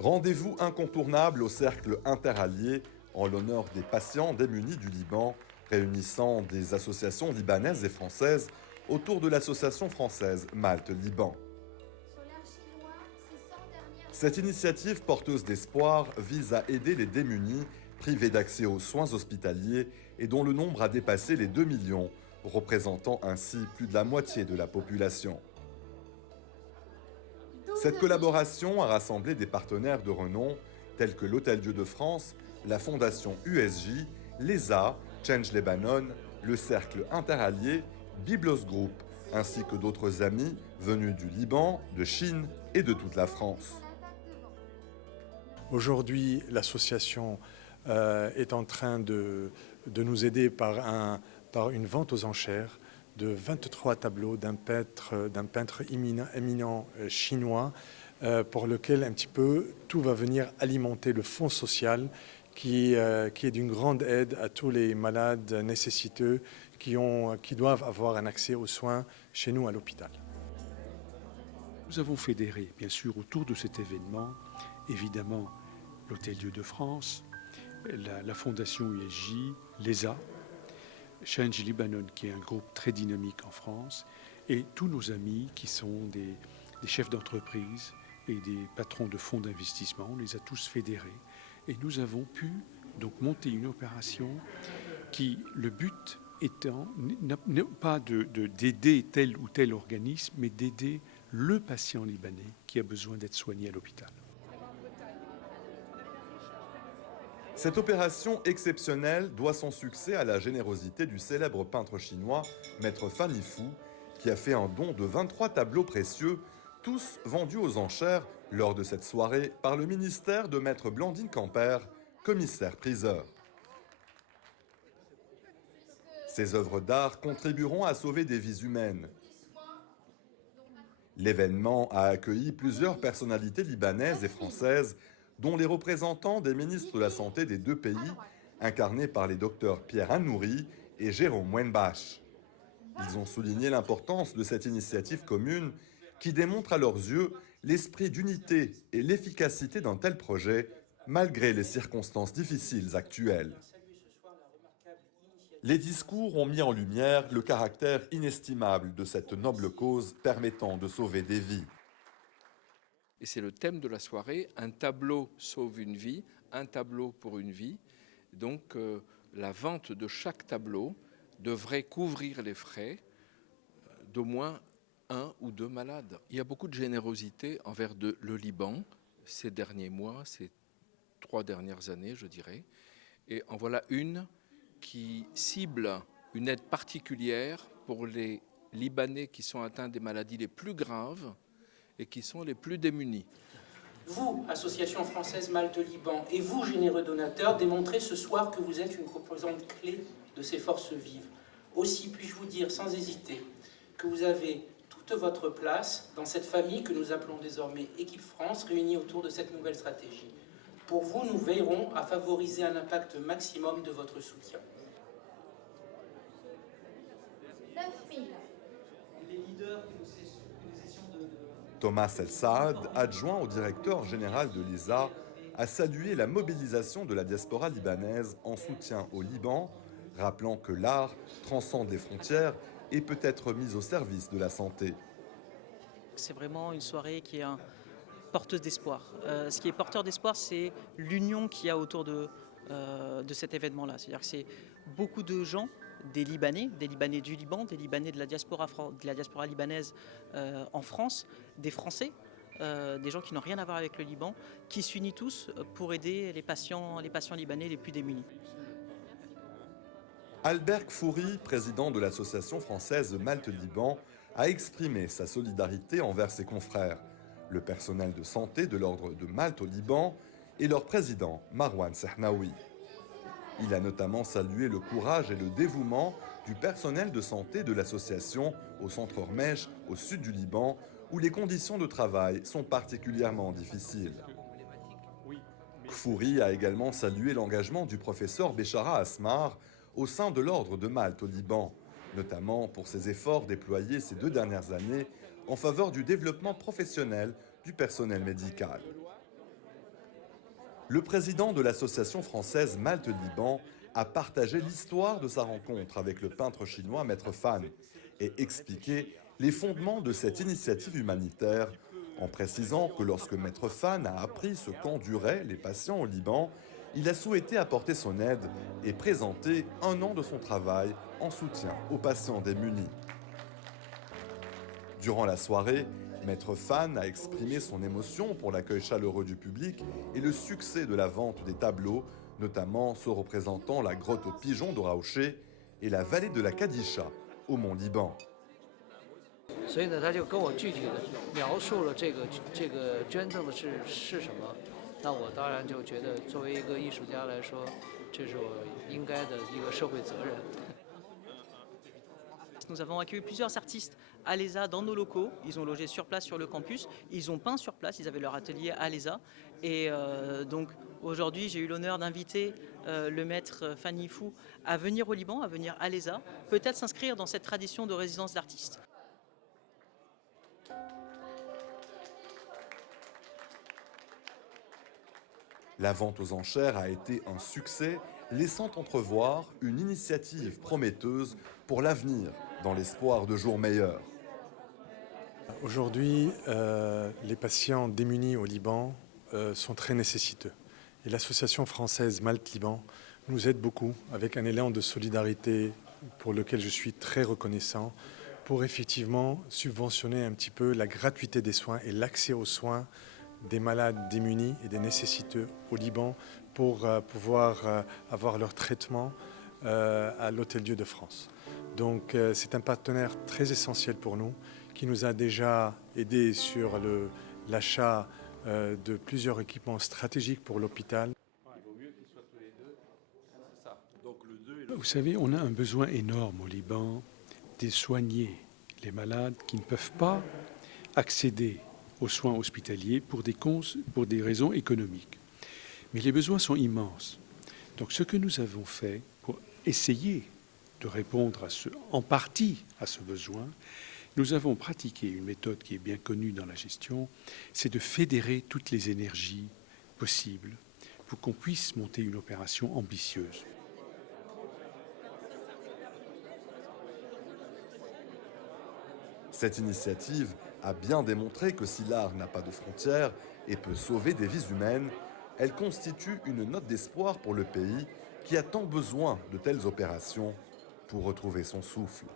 Rendez-vous incontournable au cercle interallié en l'honneur des patients démunis du Liban, réunissant des associations libanaises et françaises autour de l'association française Malte-Liban. Cette initiative porteuse d'espoir vise à aider les démunis privés d'accès aux soins hospitaliers et dont le nombre a dépassé les 2 millions, représentant ainsi plus de la moitié de la population. Cette collaboration a rassemblé des partenaires de renom tels que l'Hôtel-Dieu de France, la Fondation USJ, l'ESA, Change Lebanon, le Cercle Interallié, Biblos Group, ainsi que d'autres amis venus du Liban, de Chine et de toute la France. Aujourd'hui, l'association est en train de nous aider par une vente aux enchères de 23 tableaux d'un peintre éminent chinois pour lequel un petit peu tout va venir alimenter le fonds social qui est d'une grande aide à tous les malades nécessiteux qui doivent avoir un accès aux soins chez nous à l'hôpital. Nous avons fédéré, bien sûr, autour de cet événement, évidemment, l'Hôtel-Dieu de France, la Fondation USJ, l'ESA, Change Lebanon, qui est un groupe très dynamique en France, et tous nos amis qui sont des chefs d'entreprise et des patrons de fonds d'investissement. On les a tous fédérés et nous avons pu donc monter une opération qui, le but étant, n'est pas d'aider tel ou tel organisme, mais d'aider le patient libanais qui a besoin d'être soigné à l'hôpital. Cette opération exceptionnelle doit son succès à la générosité du célèbre peintre chinois, Maître Fan Yifu, qui a fait un don de 23 tableaux précieux, tous vendus aux enchères lors de cette soirée par le ministère de Maître Blandine Camper, commissaire-priseur. Ces œuvres d'art contribueront à sauver des vies humaines. L'événement a accueilli plusieurs personnalités libanaises et françaises, dont les représentants des ministres de la Santé des deux pays, incarnés par les docteurs Pierre Annouri et Jérôme Wenbach. Ils ont souligné l'importance de cette initiative commune qui démontre à leurs yeux l'esprit d'unité et l'efficacité d'un tel projet, malgré les circonstances difficiles actuelles. Les discours ont mis en lumière le caractère inestimable de cette noble cause permettant de sauver des vies. Et c'est le thème de la soirée, un tableau sauve une vie, un tableau pour une vie. Donc la vente de chaque tableau devrait couvrir les frais d'au moins 1 ou 2 malades. Il y a beaucoup de générosité envers le Liban ces derniers mois, ces 3 dernières années, je dirais. Et en voilà une qui cible une aide particulière pour les Libanais qui sont atteints des maladies les plus graves et qui sont les plus démunis. Vous, Association française Malte-Liban, et vous, généreux donateurs, démontrez ce soir que vous êtes une composante clé de ces forces vives. Aussi puis-je vous dire sans hésiter que vous avez toute votre place dans cette famille que nous appelons désormais Équipe France, réunie autour de cette nouvelle stratégie. Pour vous, nous veillerons à favoriser un impact maximum de votre soutien. 9000. Les leaders que nous essayons de... Thomas El Saad, adjoint au directeur général de l'ESA, a salué la mobilisation de la diaspora libanaise en soutien au Liban, rappelant que l'art transcende les frontières et peut être mis au service de la santé. C'est vraiment une soirée qui est porteuse d'espoir. Ce qui est porteur d'espoir, c'est l'union qu'il y a autour de cet événement-là. C'est-à-dire que c'est beaucoup de gens, des Libanais du Liban, des Libanais de la diaspora libanaise en France, des Français, des gens qui n'ont rien à voir avec le Liban, qui s'unissent tous pour aider les patients libanais les plus démunis. Albert Kfouri, président de l'association française Malte-Liban, a exprimé sa solidarité envers ses confrères, le personnel de santé de l'ordre de Malte au Liban et leur président Marwan Sehnaoui. Il a notamment salué le courage et le dévouement du personnel de santé de l'association au centre Hormèche, au sud du Liban, où les conditions de travail sont particulièrement difficiles. Kfouri a également salué l'engagement du professeur Béchara Asmar au sein de l'ordre de Malte au Liban, notamment pour ses efforts déployés ces 2 dernières années en faveur du développement professionnel du personnel médical. Le président de l'association française Malte-Liban a partagé l'histoire de sa rencontre avec le peintre chinois Maître Fan et expliqué les fondements de cette initiative humanitaire, en précisant que lorsque Maître Fan a appris ce qu'enduraient les patients au Liban, il a souhaité apporter son aide et présenter 1 an de son travail en soutien aux patients démunis. Durant la soirée, Maître Fan a exprimé son émotion pour l'accueil chaleureux du public et le succès de la vente des tableaux, notamment ceux représentant la grotte aux pigeons d'Oraouché et la vallée de la Kadisha au Mont Liban. 所以呢，他就跟我具体的描述了这个捐赠的是什么。那我当然就觉得，作为一个艺术家来说，这是我应该的一个社会责任。 Nous avons accueilli plusieurs artistes à l'ESA dans nos locaux. Ils ont logé sur place sur le campus. Ils ont peint sur place. Ils avaient leur atelier à l'ESA. Et donc aujourd'hui, j'ai eu l'honneur d'inviter le maître Fanny Fou à venir au Liban, à venir à l'ESA, peut-être s'inscrire dans cette tradition de résidence d'artistes. La vente aux enchères a été un succès, laissant entrevoir une initiative prometteuse pour l'avenir, dans l'espoir de jours meilleurs. Aujourd'hui, les patients démunis au Liban sont très nécessiteux. Et l'association française Malte-Liban nous aide beaucoup avec un élan de solidarité pour lequel je suis très reconnaissant, pour effectivement subventionner un petit peu la gratuité des soins et l'accès aux soins des malades démunis et des nécessiteux au Liban pour pouvoir avoir leur traitement à l'Hôtel-Dieu de France. Donc c'est un partenaire très essentiel pour nous qui nous a déjà aidé sur l'achat de plusieurs équipements stratégiques pour l'hôpital. Vous savez, on a un besoin énorme au Liban de soigner les malades qui ne peuvent pas accéder aux soins hospitaliers pour des raisons économiques. Mais les besoins sont immenses. Donc ce que nous avons fait pour essayer de répondre en partie à ce besoin, nous avons pratiqué une méthode qui est bien connue dans la gestion, c'est de fédérer toutes les énergies possibles pour qu'on puisse monter une opération ambitieuse. Cette initiative a bien démontré que si l'art n'a pas de frontières et peut sauver des vies humaines, elle constitue une note d'espoir pour le pays qui a tant besoin de telles opérations pour retrouver son souffle.